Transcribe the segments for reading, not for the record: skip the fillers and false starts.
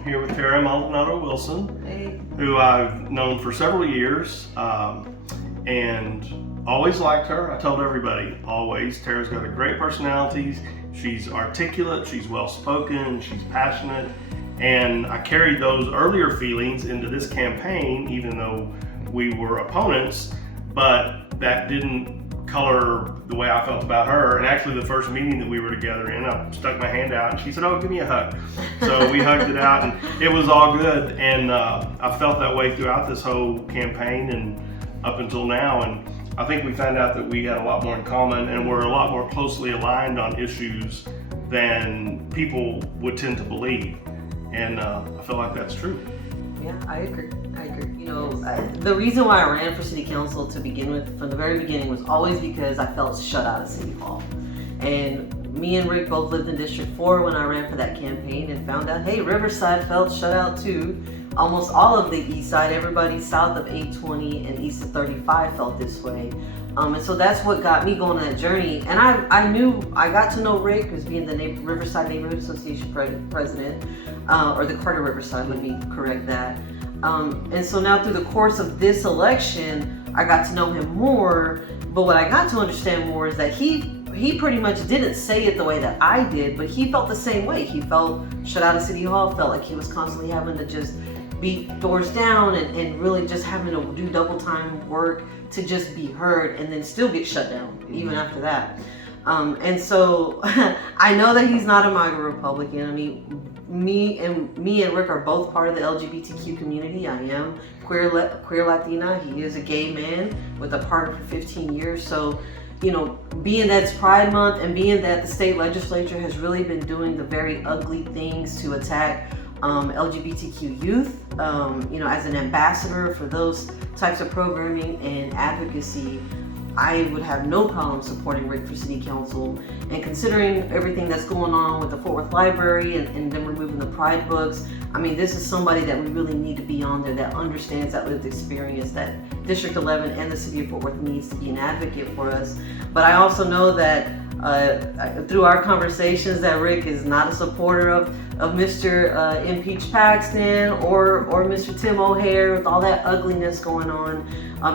I'm here with Tara Maldonado-Wilson, Hey. who I've known for several years, and always liked her. I told everybody, always. Tara's got a great personality. She's articulate, she's well-spoken, she's passionate, and I carried those earlier feelings into this campaign, even though we were opponents, but that didn't color the way I felt about her. And actually the first meeting that we were together in, I stuck my hand out and she said, "Oh, give me a hug." So we hugged it out and it was all good. And I felt that way throughout this whole campaign and up until now. And I think we found out that we had a lot more in common and we're a lot more closely aligned on issues than people would tend to believe. And I feel like that's true. Yeah, I agree. You know, the reason why I ran for city council to begin with, from the very beginning, was always because I felt shut out of City Hall. And me and Rick both lived in District 4 when I ran for that campaign and found out, hey, Riverside felt shut out too. Almost all of the east side, everybody south of 820 and east of 35 felt this way. And so that's what got me going on that journey. And I got to know Rick as being the Riverside Neighborhood Association president, or the Carter Riverside, let me correct that. And so now through the course of this election, I got to know him more. But what I got to understand more is that he pretty much didn't say it the way that I did, but he felt the same way. He felt shut out of City Hall, felt like he was constantly having to just beat doors down and really just having to do double time work to just be heard and then still get shut down even after that. And so I know that he's not a MAGA Republican. I mean, me and Rick are both part of the LGBTQ community. I am queer Latina. He is a gay man with a partner for 15 years. So, you know, being that it's Pride Month and being that the state legislature has really been doing the very ugly things to attack LGBTQ youth, you know, as an ambassador for those types of programming and advocacy, I would have no problem supporting Rick for city council. And considering everything that's going on with the Fort Worth Library and then removing the Pride books, I mean, this is somebody that we really need to be on there that understands that lived experience, that District 11 and the city of Fort Worth needs to be an advocate for us. But I also know that through our conversations that Rick is not a supporter of Mr. Impeach Paxton or Mr. Tim O'Hare with all that ugliness going on.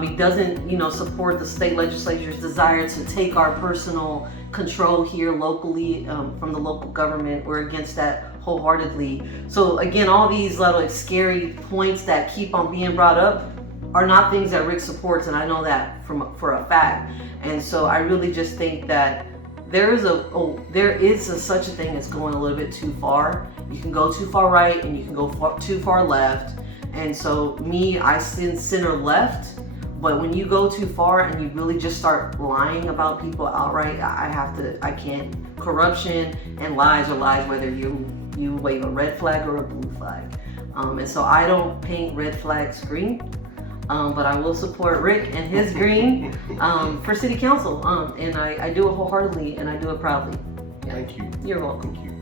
He doesn't, you know, support the state legislature's desire to take our personal control here locally from the local government. We're against that wholeheartedly. So again, all these little scary points that keep on being brought up are not things that Rick supports, and I know that for a fact. And so I really just think that there is such a thing as going a little bit too far. You can go too far right and you can go too far left. And so I center left, but when you go too far and you really just start lying about people outright, I can't. Corruption and lies are lies, whether you wave a red flag or a blue flag. And so I don't paint red flags green. But I will support Rick and his green for city council, and I do it wholeheartedly and I do it proudly. Yeah. Thank you. You're welcome. Thank you.